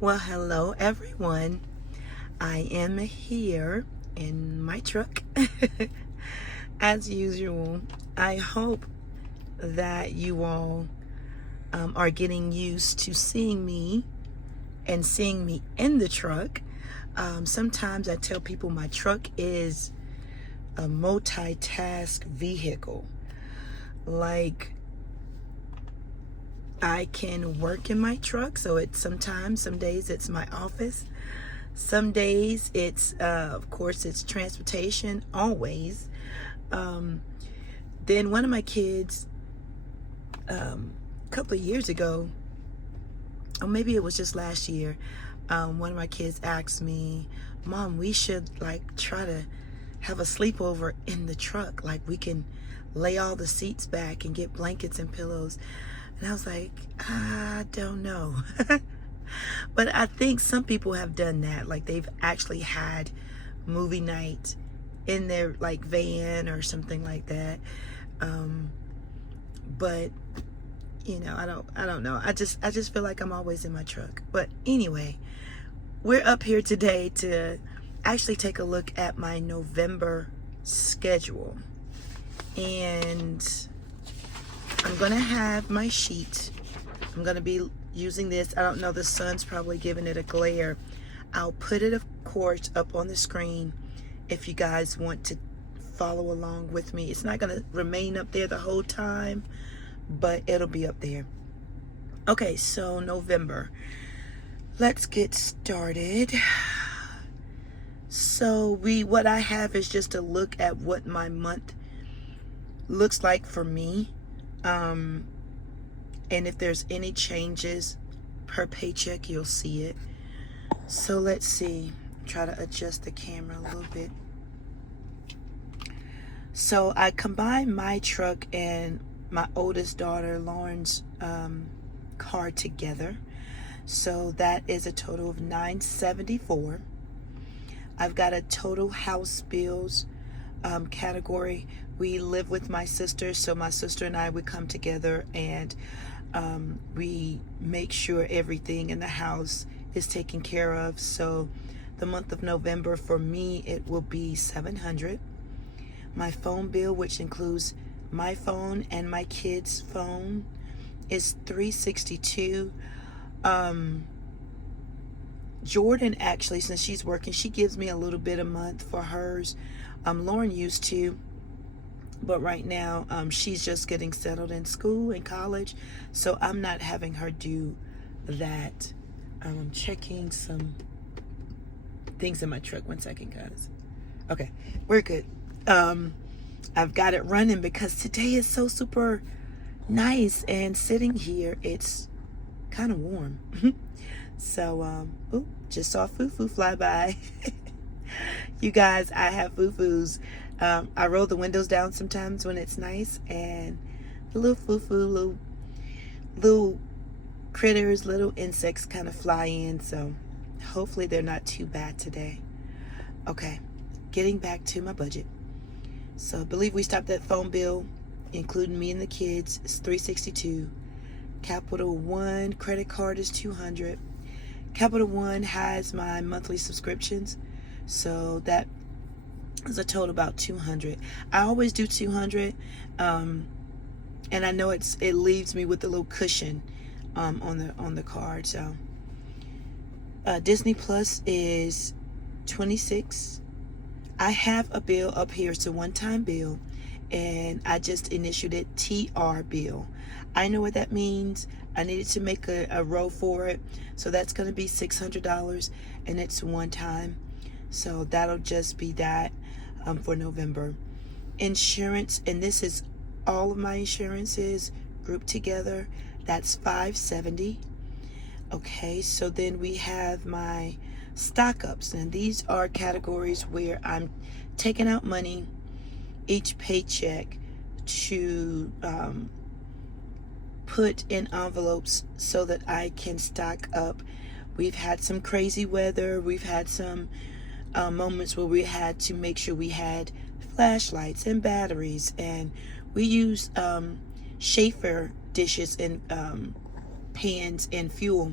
Well, hello everyone. I am here in my truck as usual. I hope that you all are getting used to seeing me and seeing me in the truck. Sometimes I tell people my truck is a multitask vehicle. Like, I can work in my truck, so it's some days it's my office. Some days it's, of course, it's transportation, always. Then one of my kids, a couple of years ago, or maybe it was just last year, one of my kids asked me, Mom, we should like try to have a sleepover in the truck. Like we can lay all the seats back and get blankets and pillows. And I was like, I don't know. But I think some people have done that. Like they've actually had movie night in their like van or something like that. But you know, I don't know. I just feel like I'm always in my truck. But anyway, we're up here today to actually take a look at my November schedule. And I'm gonna have my sheet. I'm gonna be using this. I don't know, the sun's probably giving it a glare. I'll put it, of course, up on the screen if you guys want to follow along with me. It's not gonna remain up there the whole time, but it'll be up there. Okay, so November. Let's get started. So what I have is just a look at what my month looks like for me. And if there's any changes per paycheck, you'll see it. So let's see. Try to adjust the camera a little bit. So I combined my truck and my oldest daughter Lauren's car together. So that is a total of $974. I've got a total house bills category. We live with my sister, so my sister and I would come together and we make sure everything in the house is taken care of. So the month of November for me, it will be $700. My phone bill, which includes my phone and my kids' phone, is $362. Jordan, actually, since she's working, she gives me a little bit a month for hers. Lauren used to, but right now she's just getting settled in school and college, so I'm not having her do that. I'm checking some things in my truck. 1 second, guys. Okay, we're good. I've got it running because today is so super nice, and sitting here it's kind of warm. So just saw Fufu fly by. You guys, I have Fufus. I roll the windows down sometimes when it's nice, and the little Fufu, little critters, little insects kind of fly in, so hopefully they're not too bad today. Okay, getting back to my budget. So I believe we stopped at phone bill, including me and the kids, is $362. Capital One credit card is $200. Capital One has my monthly subscriptions, so that is a total about $200. I always do $200, and I know it leaves me with a little cushion on the card. So Disney Plus is $26. I have a bill up here. It's a one-time bill, and I just initialed it TR bill. I know what that means. I needed to make a row for it, so that's going to be $600, and it's one time. So that'll just be that for November. Insurance, and this is all of my insurances grouped together. That's $570. Okay, so then we have my stock ups, and these are categories where I'm taking out money each paycheck to put in envelopes so that I can stock up. We've had some crazy weather. We've had some moments where we had to make sure we had flashlights and batteries, and we use Schaefer dishes and pans and fuel.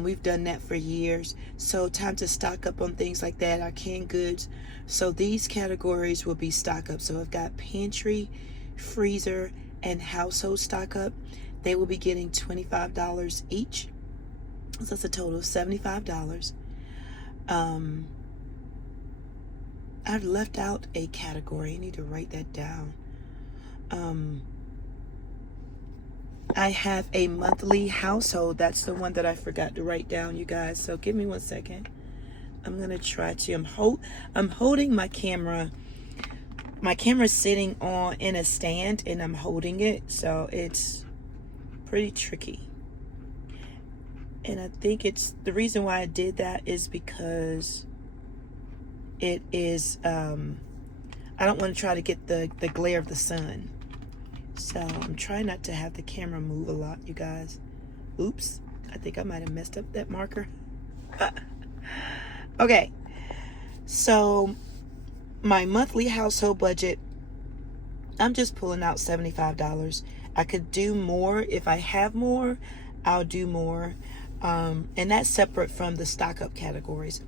We've done that for years. So time to stock up on things like that, our canned goods. So these categories will be stock up. So I've got pantry, freezer, and household stock up. They will be getting $25 each. So that's a total of $75. I've left out a category. I need to write that down. I have a monthly household. That's the one that I forgot to write down, you guys. So give me 1 second. I'm gonna try to. I'm holding my camera. My camera's sitting in a stand, and I'm holding it, so it's pretty tricky. And I think it's the reason why I did that is because it is. I don't want to try to get the glare of the sun. So I'm trying not to have the camera move a lot, you guys. Oops, I think I might have messed up that marker. Okay, so my monthly household budget, I'm just pulling out $75. I could do more. If I have more, I'll do more. And that's separate from the stock up categories.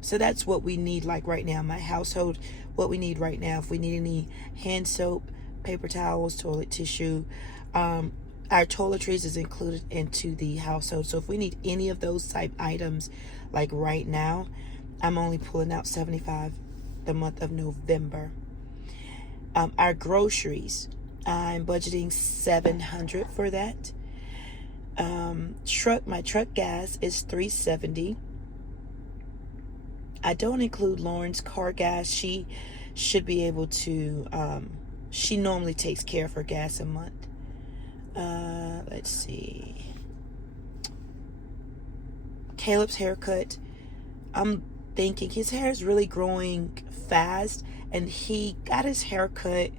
So that's what we need, like right now, my household, what we need right now. If we need any hand soap, paper towels, toilet tissue, our toiletries is included into the household. So if we need any of those type items, like right now, I'm only pulling out $75 the month of November. Our groceries, I'm budgeting $700 for that. My truck gas is $3.70. I don't include Lauren's car gas. She should be able to. She normally takes care of her gas a month. Let's see. Caleb's haircut. I'm thinking his hair is really growing fast, and he got his hair cut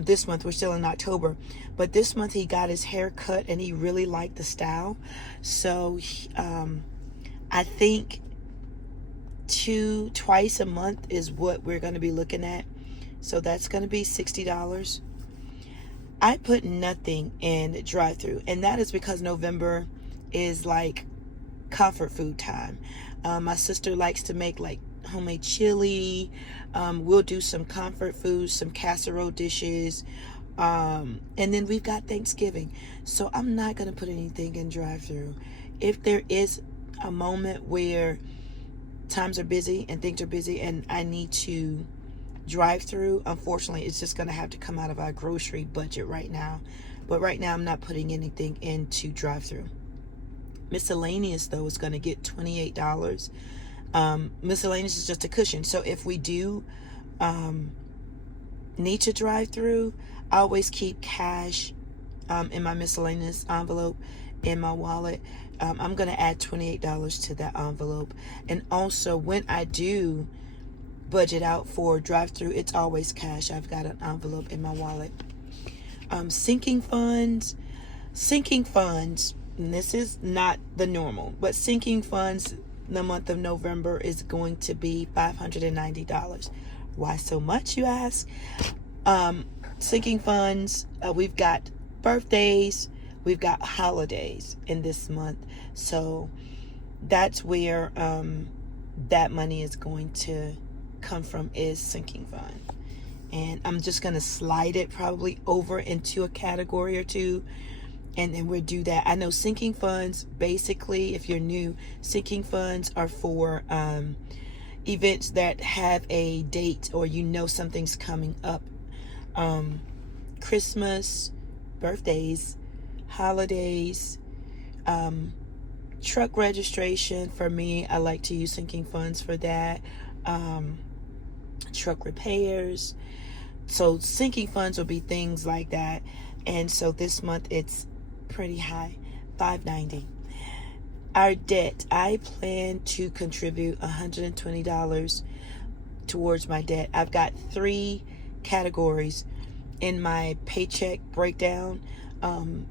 this month. We're still in October, but this month he got his hair cut, and he really liked the style. So I think twice a month is what we're going to be looking at. So that's going to be $60. I put nothing in drive-through, and that is because November is like comfort food time. My sister likes to make like homemade chili. We'll do some comfort foods, some casserole dishes, and then we've got Thanksgiving. So I'm not going to put anything in drive-through. If there is a moment where times are busy and things are busy and I need to drive through, unfortunately it's just going to have to come out of our grocery budget right now. But right now I'm not putting anything into drive through. Miscellaneous though is going to get $28. Miscellaneous is just a cushion. So if we do need to drive through, I always keep cash in my miscellaneous envelope in my wallet. I'm going to add $28 to that envelope. And also when I do budget out for drive-through, it's always cash. I've got an envelope in my wallet. Sinking funds, and this is not the normal, but sinking funds in the month of November is going to be $590. Why so much, you ask? Sinking funds, we've got birthdays, we've got holidays in this month, so that's where that money is going to come from, is sinking fund. And I'm just going to slide it probably over into a category or two, and then we'll do that. I know sinking funds, basically, if you're new, sinking funds are for events that have a date, or you know something's coming up. Christmas, birthdays, holidays, truck registration. For me, I like to use sinking funds for that. Truck repairs. So sinking funds will be things like that. And so this month it's pretty high, $590. Our debt, I plan to contribute $120 towards my debt. I've got 3 categories in my paycheck breakdown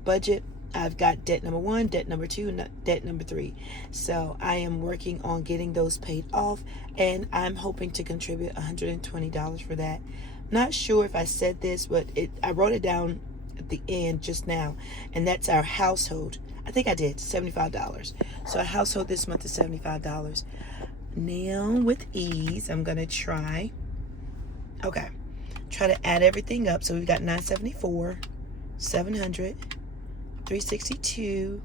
budget. I've got debt number 1, debt number 2, and debt number 3. So I am working on getting those paid off, and I'm hoping to contribute $120 for that. Not sure if I said this, but I wrote it down at the end just now, and that's our household. I think I did $75. So our household this month is $75. Now with ease, I'm gonna try to add everything up. So we've got 974, 700, 362,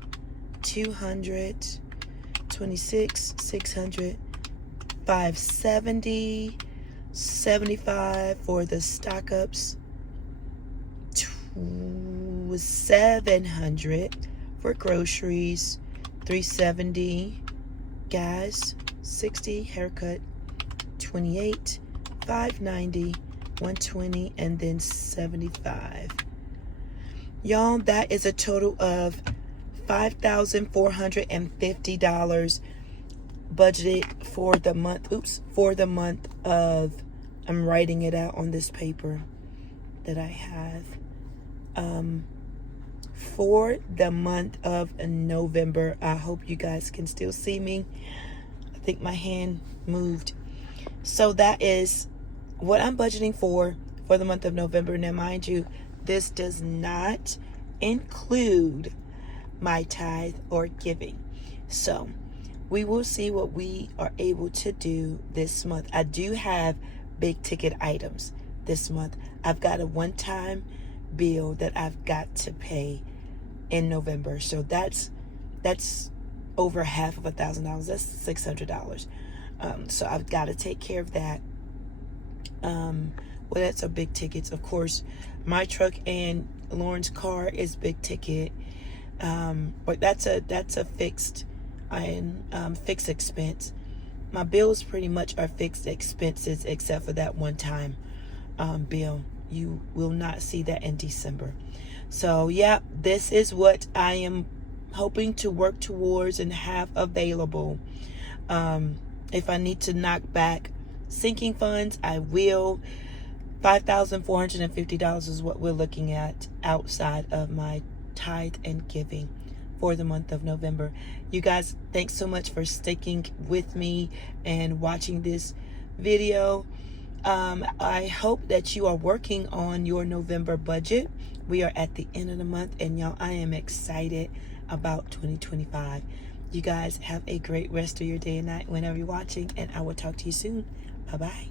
200, 26, 600, 570, 75 for the stock ups, 700 for groceries, 370 gas, 60 haircut, 28, 590, 120, and then 75. Y'all, that is a total of $5,450 budgeted for the month. For the month of, I'm writing it out on this paper that I have. For the month of November. I hope you guys can still see me. I think my hand moved. So that is what I'm budgeting for the month of November. Now, mind you, this does not include my tithe or giving. So we will see what we are able to do this month. I do have big ticket items this month. I've got a one-time bill that I've got to pay in November. So that's over half of $1,000. That's $600. So I've got to take care of that. Well, that's a big tickets. Of course, my truck and Lauren's car is big ticket. But that's a fixed expense. My bills pretty much are fixed expenses except for that one-time bill. You will not see that in December. So yeah, this is what I am hoping to work towards and have available. If I need to knock back sinking funds, I will. $5,450 is what we're looking at outside of my tithe and giving for the month of November. You guys, thanks so much for sticking with me and watching this video. I hope that you are working on your November budget. We are at the end of the month, and y'all, I am excited about 2025. You guys have a great rest of your day and night whenever you're watching, and I will talk to you soon. Bye-bye.